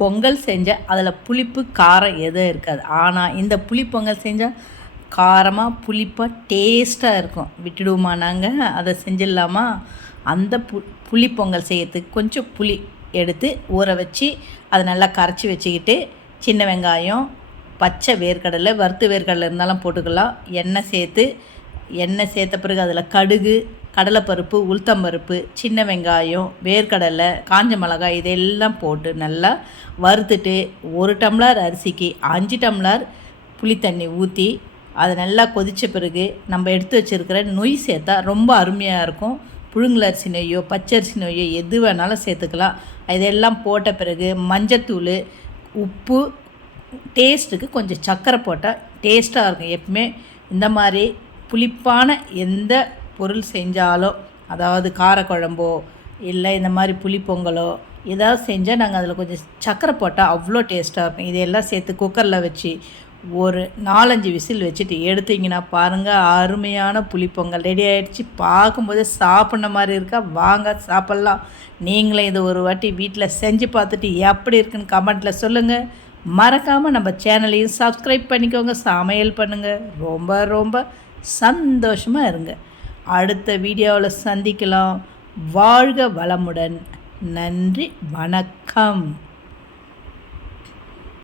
பொங்கல் செஞ்சால் அதில் புளிப்பு காரம் எதுவும் இருக்காது. ஆனால் இந்த புளி பொங்கல் செஞ்சால் காரமாக புளிப்பாக டேஸ்ட்டாக இருக்கும். விட்டுடுவோமா நாங்கள்? அதை செஞ்சிடலாமா? அந்த புளி பொங்கல் செய்யறதுக்கு கொஞ்சம் புளி எடுத்து ஊற வச்சு அதை நல்லா கரைச்சி வச்சுக்கிட்டு, சின்ன வெங்காயம், பச்சை வேர்க்கடலை, வறுத்து வேர்க்கடலை இருந்தாலும் போட்டுக்கலாம். எண்ணெய் சேர்த்த பிறகு அதில் கடுகு, கடலைப்பருப்பு, உளுத்தம்பருப்பு, சின்ன வெங்காயம், வேர்க்கடலை, காஞ்ச மிளகாய் இதெல்லாம் போட்டு நல்லா வறுத்துட்டு 1 டம்ளர் அரிசிக்கு 5 டம்ளர் புளி தண்ணி ஊற்றி அதை நல்லா கொதித்த பிறகு நம்ம எடுத்து வச்சுருக்கிற நொய் சேர்த்தா ரொம்ப அருமையாக இருக்கும். புழுங்கல் அரிசி நொய்யோ பச்சரிசி நொய்யோ எது வேணாலும் சேர்த்துக்கலாம். இதெல்லாம் போட்ட பிறகு மஞ்சத்தூள், உப்பு, டேஸ்ட்டுக்கு கொஞ்சம் சர்க்கரை போட்டால் டேஸ்ட்டாக இருக்கும். எப்பவுமே இந்த மாதிரி புளிப்பான எந்த பொருள் செஞ்சாலும், அதாவது காரக்குழம்போ இல்லை இந்த மாதிரி புளி பொங்கலோ ஏதாவது செஞ்சால் நாங்கள் அதில் கொஞ்சம் சர்க்கரை போட்டால் அவ்வளோ டேஸ்ட்டாக இருக்கும். இதையெல்லாம் சேர்த்து குக்கரில் வச்சு ஒரு 4-5 விசில் வச்சுட்டு எடுத்திங்கன்னா பாருங்கள், அருமையான புளிப்பொங்கல் ரெடி ஆகிடுச்சு. பார்க்கும்போது சாப்பிட்ற மாதிரி இருக்கா? வாங்க சாப்பிட்லாம். நீங்களே இதை ஒரு வாட்டி வீட்டில் செஞ்சு பார்த்துட்டு எப்படி இருக்குன்னு கமெண்ட்டில் சொல்லுங்கள். மறக்காமல் நம்ம சேனலையும் சப்ஸ்கிரைப் பண்ணிக்கோங்க. சமையல் பண்ணுங்கள். ரொம்ப ரொம்ப சந்தோஷமாக இருங்க. அடுத்த வீடியோவில் சந்திக்கலாம். வாழ்க வளமுடன். நன்றி, வணக்கம்.